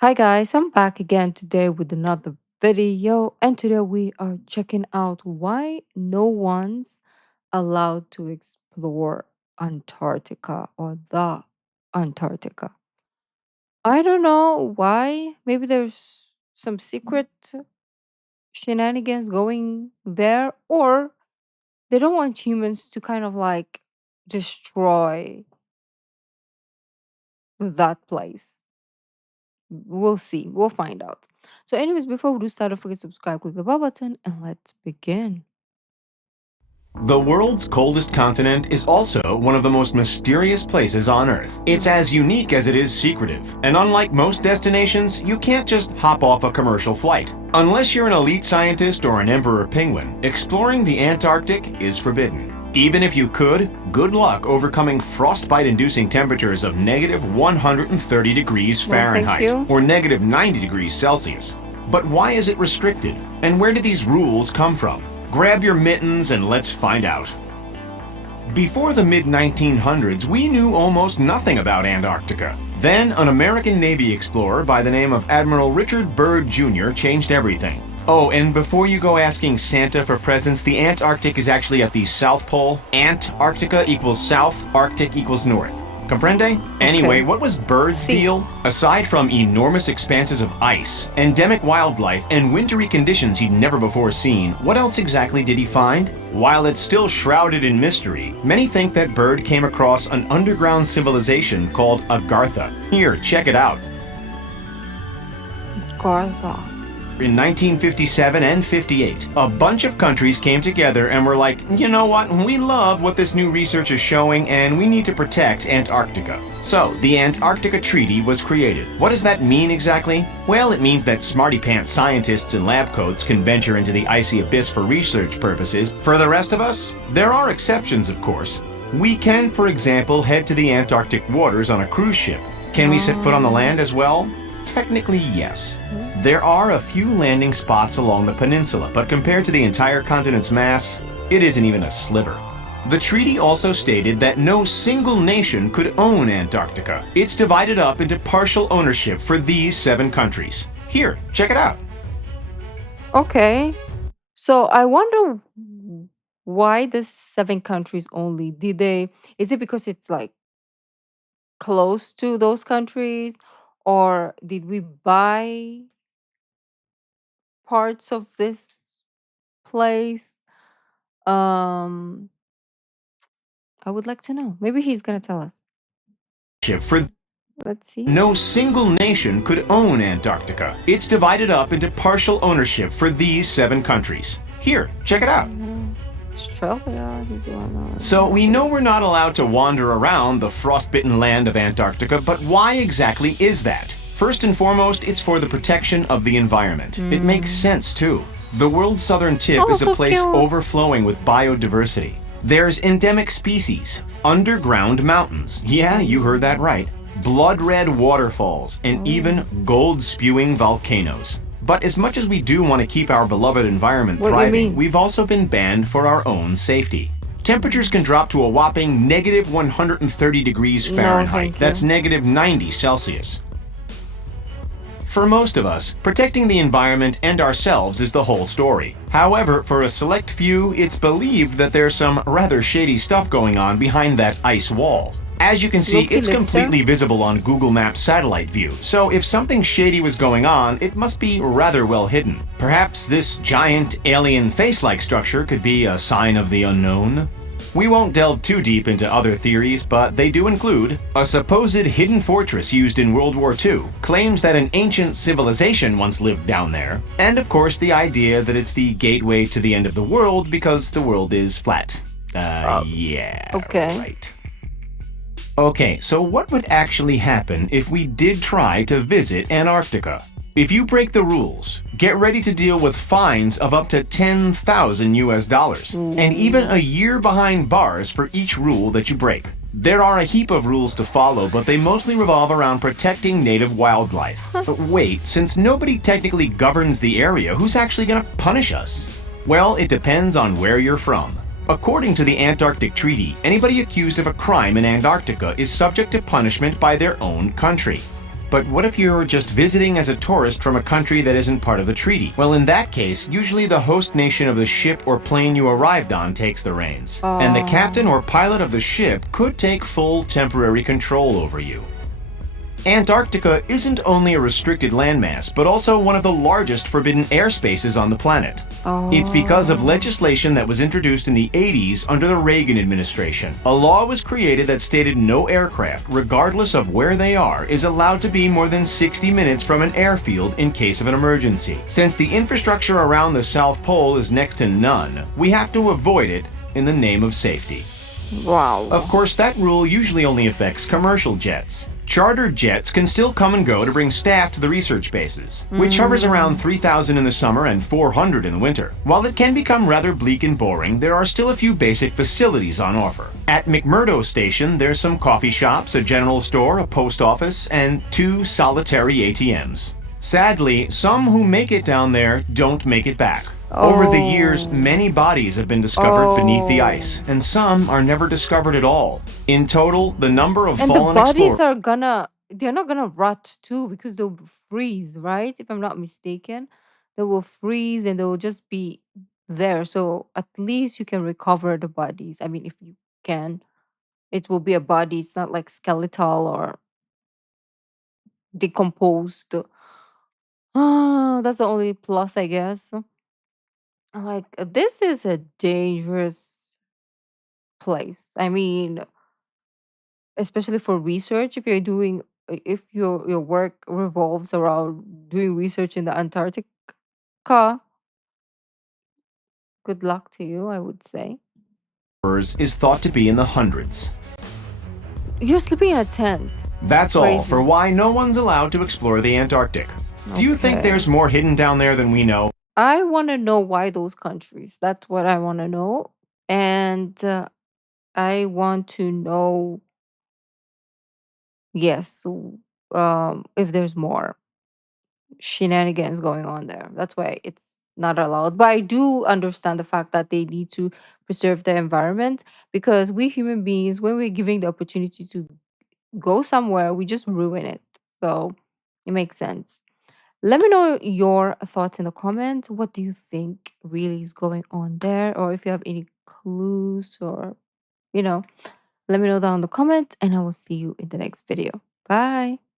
Hi guys, I'm back again today with another video, and today we are checking out why no one's allowed to explore Antarctica or the Antarctica. I don't know why. Maybe there's some secret shenanigans going there, or they don't want humans to kind of like destroy that place. We'll see. We'll find out. So, anyways, before we do start, don't forget to subscribe, click the bell button, and let's begin. The world's coldest continent is also one of the most mysterious places on Earth. It's as unique as it is secretive, and unlike most destinations, you can't just hop off a commercial flight. Unless you're an elite scientist or an emperor penguin, exploring the Antarctic is forbidden. Even if you could, good luck overcoming frostbite-inducing temperatures of negative 130 degrees Well, thank Fahrenheit you. or negative 90 degrees Celsius. But why is it restricted? And where do these rules come from? Grab your mittens and let's find out. Before the mid-1900s, we knew almost nothing about Antarctica. Then, an American Navy explorer by the name of Admiral Richard Byrd Jr. changed everything. Oh, and before you go asking Santa for presents, the Antarctic is actually at the South Pole. Antarctica equals south, Arctic equals north. Comprende? Anyway, what was Byrd's See. deal? Aside from enormous expanses of ice, endemic wildlife, and wintry conditions he'd never before seen, what else exactly did he find? While it's still shrouded in mystery, many think that Byrd came across an underground civilization called Agartha. Here, check it out. Gartha. In 1957 and 58, a bunch of countries came together and were like, you know what, we love what this new research is showing and we need to protect Antarctica. So, the Antarctica Treaty was created. What does that mean exactly? Well, it means that smarty-pants scientists in lab coats can venture into the icy abyss for research purposes. For the rest of us, there are exceptions, of course. We can, for example, head to the Antarctic waters on a cruise ship. Can we set foot on the land as well? Technically, yes. There are a few landing spots along the peninsula, but compared to the entire continent's mass, it isn't even a sliver. The treaty also stated that no single nation could own Antarctica. It's divided up into partial ownership for these 7 countries. Here, check it out. Okay. So I wonder why the 7 countries only. Is it because it's like close to those countries? Or did we buy parts of this place? Um, I would like to know. Maybe he's gonna tell us. For Let's see. no single nation could own Antarctica. It's divided up into partial ownership for these 7 countries. Here, check it out. Australia, New Zealand. So we know we're not allowed to wander around the frostbitten land of Antarctica, but why exactly is that? First and foremost, it's for the protection of the environment. It makes sense too. The world's southern tip Oh, is a so place cute. overflowing with biodiversity. There's endemic species, underground mountains. Yeah, you heard that right. Blood red waterfalls, and even gold-spewing volcanoes. But as much as we do want to keep our beloved environment What do you thriving, mean? we've also been banned for our own safety. Temperatures can drop to a whopping negative 130 degrees No, Fahrenheit. thank you. That's negative 90 Celsius. For most of us, protecting the environment and ourselves is the whole story. However, for a select few, it's believed that there's some rather shady stuff going on behind that ice wall. As you can see, Loki it's lives completely visible on Google Maps satellite view, so if something shady was going on, it must be rather well hidden. Perhaps this giant alien face-like structure could be a sign of the unknown? We won't delve too deep into other theories, but they do include a supposed hidden fortress used in World War II, claims that an ancient civilization once lived down there, and of course the idea that it's the gateway to the end of the world because the world is flat. Yeah, Okay. right. Okay, so what would actually happen if we did try to visit Antarctica? If you break the rules, get ready to deal with fines of up to 10,000 US dollars, and even a year behind bars for each rule that you break. There are a heap of rules to follow, but they mostly revolve around protecting native wildlife. But wait, since nobody technically governs the area, who's actually gonna punish us? Well, it depends on where you're from. According to the Antarctic Treaty, anybody accused of a crime in Antarctica is subject to punishment by their own country. But what if you're just visiting as a tourist from a country that isn't part of the treaty? Well, in that case, usually the host nation of the ship or plane you arrived on takes the reins. And the captain Oh. or pilot of the ship could take full temporary control over you. Antarctica isn't only a restricted landmass, but also one of the largest forbidden airspaces on the planet. It's because of Oh. legislation that was introduced in the 80s under the Reagan administration. A law was created that stated no aircraft, regardless of where they are, is allowed to be more than 60 minutes from an airfield in case of an emergency. Since the infrastructure around the South Pole is next to none, we have to avoid it in the name of safety. Of Wow. course, that rule usually only affects commercial jets. Chartered jets can still come and go to bring staff to the research bases, which hovers around Mm. 3,000 in the summer and 400 in the winter. While it can become rather bleak and boring, there are still a few basic facilities on offer. At McMurdo Station, there's some coffee shops, a general store, a post office, and 2 solitary ATMs. Sadly, some who make it down there don't make it back. Over the years, Oh. many bodies have been discovered beneath the ice, Oh. and some are never discovered at all. In total, the number of And the fallen bodies explorers are gonna, they're not gonna rot too because they'll freeze, right? If I'm not mistaken, they will freeze and they will just be there. So at least you can recover the bodies. I mean, if you can, it will be a body. It's not like skeletal or decomposed. Ah, that's the only plus, I guess. Like, this is a dangerous place. I mean, especially for research, if you're doing, if your work revolves around doing research in the Antarctica, good luck to you, I would say. is thought to be in the hundreds. You're sleeping in a tent. That's That's all for crazy. why no one's allowed to explore the Antarctic. Do you think Okay. there's more hidden down there than we know? I want to know why those countries. That's what I want to know. And I want to know, yes, if there's more shenanigans going on there. That's why it's not allowed. But I do understand the fact that they need to preserve the environment because we human beings, when we're giving the opportunity to go somewhere, we just ruin it. So it makes sense. Let me know your thoughts in the comments. What do you think really is going on there? Or if you have any clues or, you know, let me know down in the comments and I will see you in the next video. Bye.